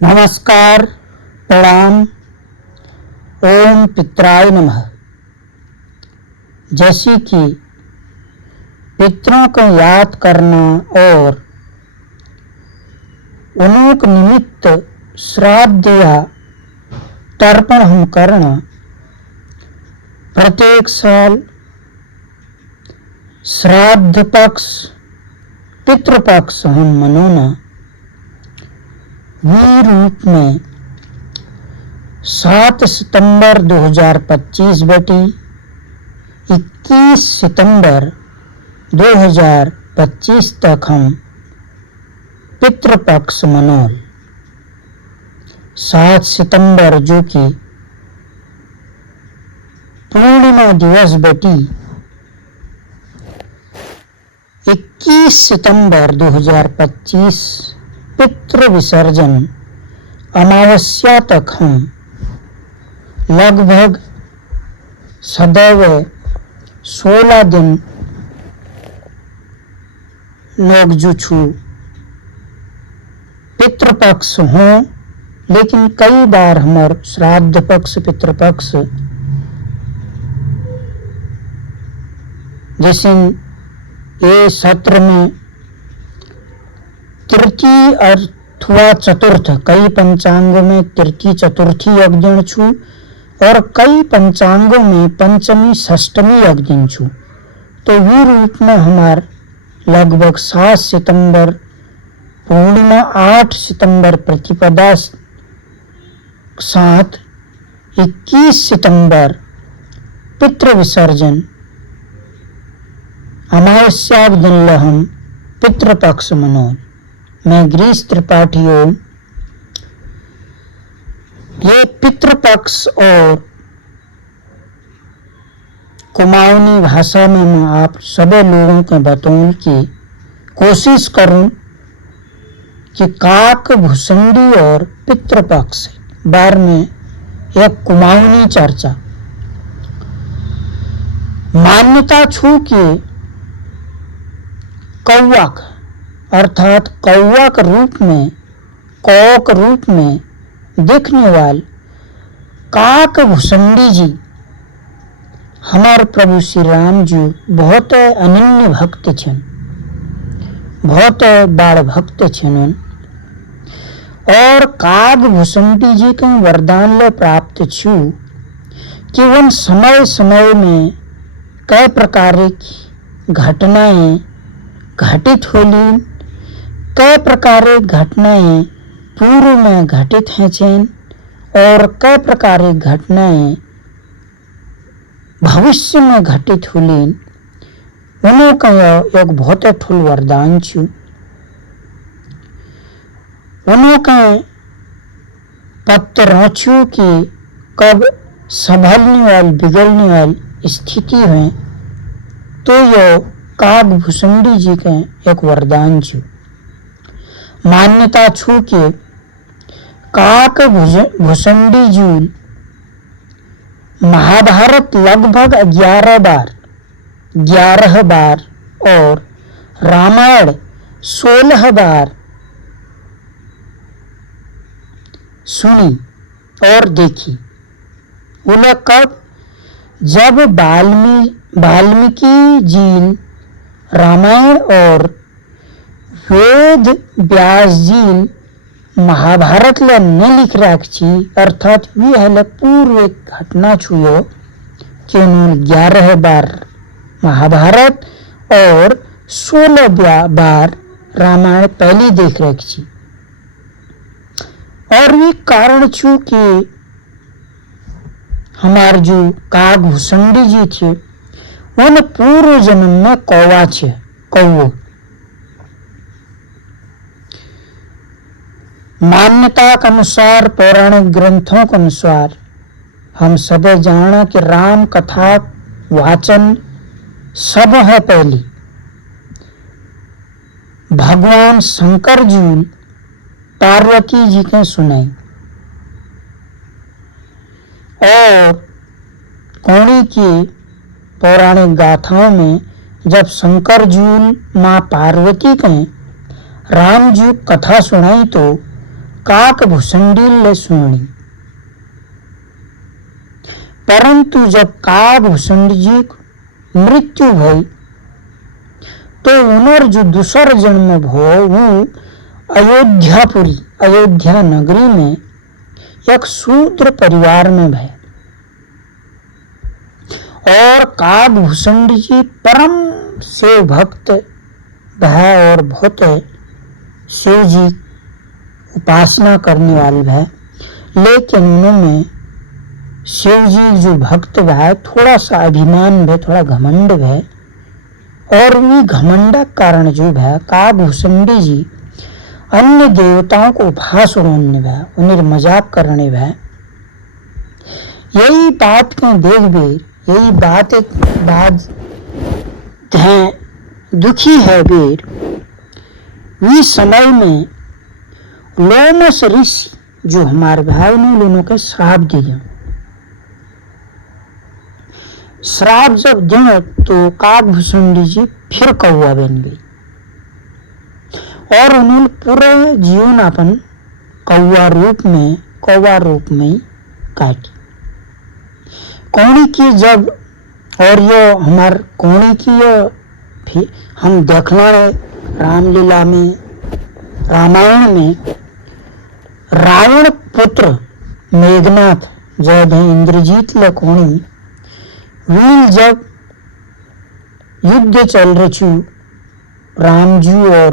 नमस्कार, प्रणाम। ओम पितराय नमः। जैसे कि पितरों को याद करना और उनके निमित्त श्राद्ध या तर्पण हम करना, प्रत्येक साल श्राद्ध पक्ष पितृपक्ष हम मनाना वी रूप में 7 सितंबर 2025 बटी 21 सितंबर 2025 तक हम पितृपक्ष मनोल। 7 सितंबर जो कि पूर्णिमा दिवस बटी 21 सितंबर 2025 पितृ विसर्जन अमावस्या तक हम लगभग सदैव 16 दिन लोग जो छू पितृपक्ष हों, लेकिन कई बार हमार श्राद्ध पक्ष पितृपक्ष जैसे ये सत्र में तृतीय अथवा चतुर्थ, कई पंचांगों में तृतीय चतुर्थी योग दिन छू और कई पंचांगों में पंचमी षष्टमी योग दिन छू। तो वी रूप में हमार लगभग 7 सितंबर पूर्णिमा, 8 सितंबर प्रतिपदा, 21 सितंबर पितृ विसर्जन अमावस्या दिन हम पितृपक्ष मनोन। मैं गिरीश त्रिपाठी हूँ। ये पितृपक्ष और कुमाऊनी भाषा में मैं आप सभी लोगों के बताऊं की कोशिश करूं कि काक भुसंडी और पितृपक्ष बारे में एक कुमाऊनी चर्चा। मान्यता छू कि कौवक अर्थात कौवा के रूप में, कौ के रूप में दिखने वाले काक भुसंडी जी हमारे प्रभु श्री राम जी बहुत अनन्य भक्त छन, बहुत बड़ भक्त छन। और काग भुसंडी जी के वरदान ले प्राप्त छू कि वन समय समय में कई प्रकार की घटनाएं घटित होली, कई प्रकार घटनाएं पूर्व में घटित हैं चैन और कई प्रकार घटनाएं भविष्य में घटित होली। उन्हों का एक बहुत ठुल वरदान छू। उन्हों का पत्र छू कि कब संभलने वाली बिगड़ने वाली स्थिति है तो यो काग भुसंडी जी के एक वरदान छू। मान्यता छू कि काक भुसंडी जी महाभारत लगभग 11 बार और रामायण 16 बार सुनी और देखी। उन्हें कब जब वाल्मीकि जी रामायण और वेद व्यास जी महाभारत ले न लिख रखी, अर्थात वी हल पूर्व एक घटना छुयो कि उन्होंने 11 बार महाभारत और 16 बार रामायण पहली देख रखी। और भी कारण छू कि हमार जो काग भुसंडी जी थे उन पूर्व जन्म में कौवा छे, कौवो। मान्यता के अनुसार, पौराणिक ग्रंथों के अनुसार हम सब जाना कि राम कथा वाचन सब है पहली भगवान शंकर जी पार्वती जी के सुनाई। और कौड़ी की पौराणिक गाथाओं में जब शंकर जी माँ पार्वती के राम जी कथा सुनाई तो काक भुसंडी सुनी। परंतु जब काक भुसंडी जी मृत्यु भई तो उनर जो दूसर जन्म भो वो अयोध्यापुरी अयोध्या नगरी में एक शूद्र परिवार में भय। और काक भुसंडी जी परम शिव भक्त भय और बहुत शिव जी उपासना करने वाले भय। लेकिन उन्होंने शिव जी जो भक्त भय थोड़ा सा अभिमान भय, थोड़ा घमंड भय। और उन्हीं घमंडक कारण जो भय काक भुसंडी जी अन्य देवताओं को उपहास उड़ाने भय, उन्हें मजाक करने भय। यही बात के देख बेर, यही बात दुखी है बेर। इस समय में लोमस ऋषि जो हमारे भाई ने लोगों के श्राप दिया। श्राप जब दिया तो काक भुसंडी जी फिर कौवा बन गई और उन्होंने पूरे जीवन अपन कौवा रूप में काटी। कौड़ी की जब और यो हमार कौड़ी की हम देखना है रामलीला में, रामायण में रावण पुत्र मेघनाथ जब इंद्रजीत लकोणी वील जब युद्ध चल रही छू राम जी और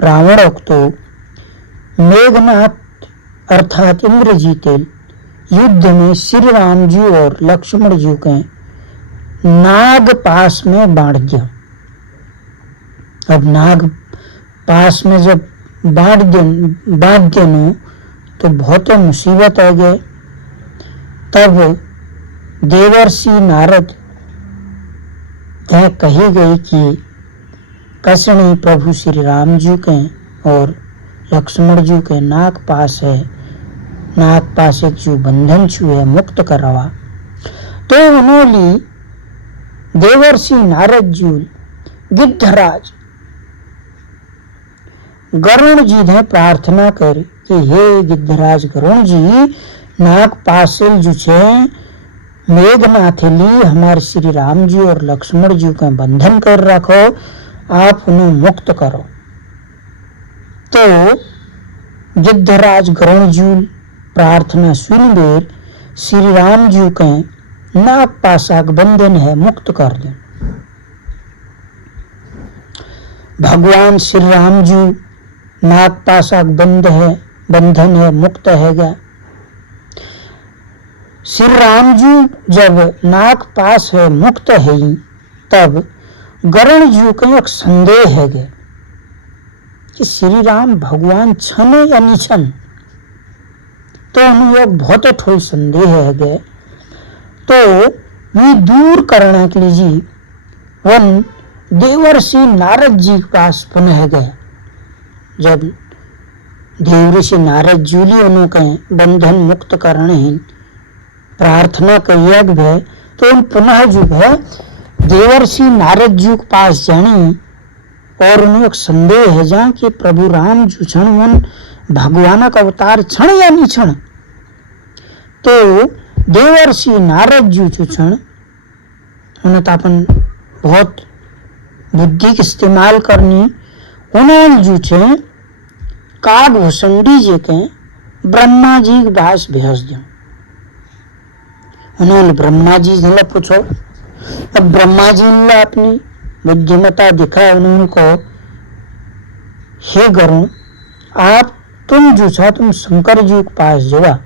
रावण तो मेघनाथ अर्थात इंद्रजीत युद्ध में श्री राम जी और लक्ष्मण जी के नाग पास में बांट दिया। अब नाग पास में जब बांट देनो तो बहुत मुसीबत आ गए। तब देवर्षि नारद कही गई कि कसनी प्रभु श्री राम जी के और लक्ष्मण जी के नाग पास है, नाग पास एक जो बंधन छू है मुक्त करवा। तो उन्होंने देवर्षि नारद जी गिद्धराज गरुण जी ने प्रार्थना कर कि हे गिद्धराज गरुण जी नाग पासिल जो छे मेघनाथ ली हमारे श्री राम जी और लक्ष्मण जी का बंधन कर रखो, आप उन्हें मुक्त करो। तो गिद्धराज गरुण जी प्रार्थना सुन देर श्री राम जी के नाग पासाक बंधन है मुक्त कर दे। भगवान श्री राम जी नाग पासाक बंधन है मुक्त है गया। श्री राम जी जब नाग पास है मुक्त है तब गरुण जी का एक संदेह है गया कि श्री राम भगवान छन या निछन। तो उन्हें एक बहुत थोड़ी संदेह है गए। तो वे दूर करने के लिए वन देवर्षि नारद जी के पास पुनः गए। जब देवर्षि नारद जी उनके बंधन मुक्त करने प्रार्थना का यज्ञ है तो उन पुनः जो है देवर्षि नारद जी के पास जानी और उन्हें एक संदेह है जहाँ कि प्रभु राम जो क्षण उन भगवान का अवतार क्षण या नहीं क्षण। तो देवर्षि नारद जी जो क्षण उन्हें तो अपन बहुत बुद्धि का इस्तेमाल करनी। उन्होंने जो छे काक भुसंडी जी के ब्रह्मा जी के पास भेज दिया। उन्होंने ब्रह्मा जी से पूछो। अब ब्रह्मा जी ने अपनी बुद्धिमता दिखाया। उन्होंने कहो हे गरुण आप तुम जो छा तुम शंकर जी के पास जावा,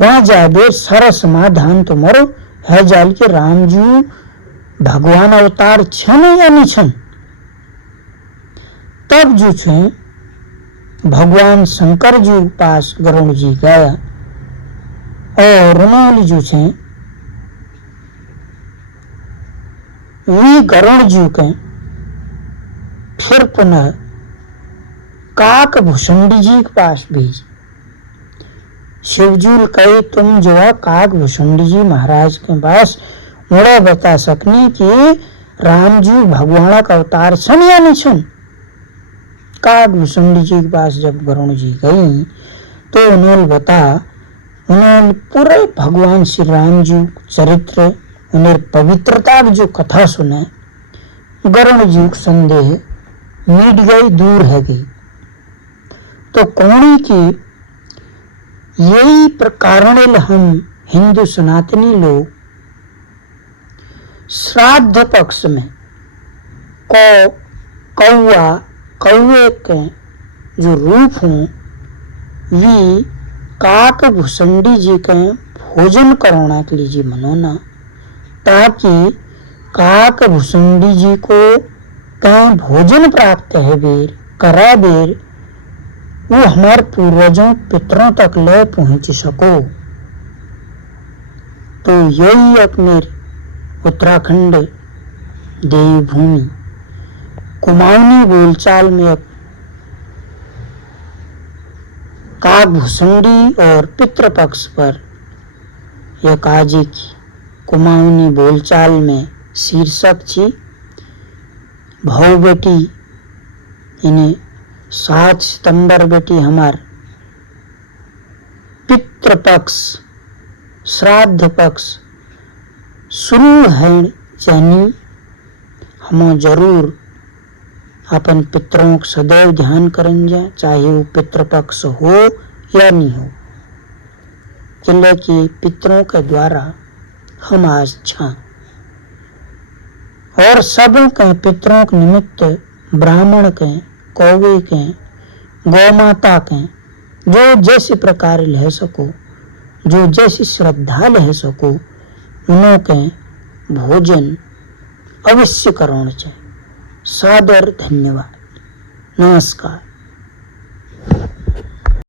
वहां जाबे सारा समाधान तुम्हारो है जाल के राम जी भगवान अवतार छन या नहीं छन। तब जो छे भगवान शंकर जी के पास गरुण जी गया और उन्होंने जो छे वे गरुण जी के फिर पुनः काक भुसंडी जी के पास भेज। शिवजूल कही तुम जो है काक भुसंडी जी महाराज के पास मुड़ा बता सकने कि राम जी भगवान का अवतार छन या नहीं छन। काकभूषुंडी जी के पास जब वरुण जी गई तो उन्होंने पूरे भगवान श्री राम जी चरित्र, उन्हें पवित्रता की जो कथा सुने, वरुण जी को संदेह मिट गई, दूर है गई। तो कौड़ी की यही कारण हम हिंदू सनातनी लोग श्राद्ध पक्ष में कौवे के जो रूप हों वी काकभूषुंडी जी के भोजन कराना के लिए मनोना, ताकि काकभूषुंडी जी को कहीं भोजन प्राप्त है बेर करा बेर वो हमारे पूर्वजों पितरों तक ले पहुंच सको। तो यही अपने उत्तराखंड देवभूमि कुमाऊनी बोलचाल में काकभूषुंडी और पितृपक्ष पर एक आजी की कुमाऊनी बोलचाल में शीर्षक थी भाव बेटी, यानी 7 सितंबर बेटी हमार पितृपक्ष श्राद्ध पक्ष शुरू है, यानी हम जरूर अपन पितरों का सदैव ध्यान करेंगे, चाहे वो पितृपक्ष हो या नहीं हो, कि पितरों के द्वारा हम आज छा और सबों के पितरों के निमित्त ब्राह्मण के, कौवे के, गौ माता के जो जैसे प्रकार लह सको, जो जैसी श्रद्धा लह सको, उन्हों के भोजन अवश्य कराना चाहिए। सादर धन्यवाद, नमस्कार।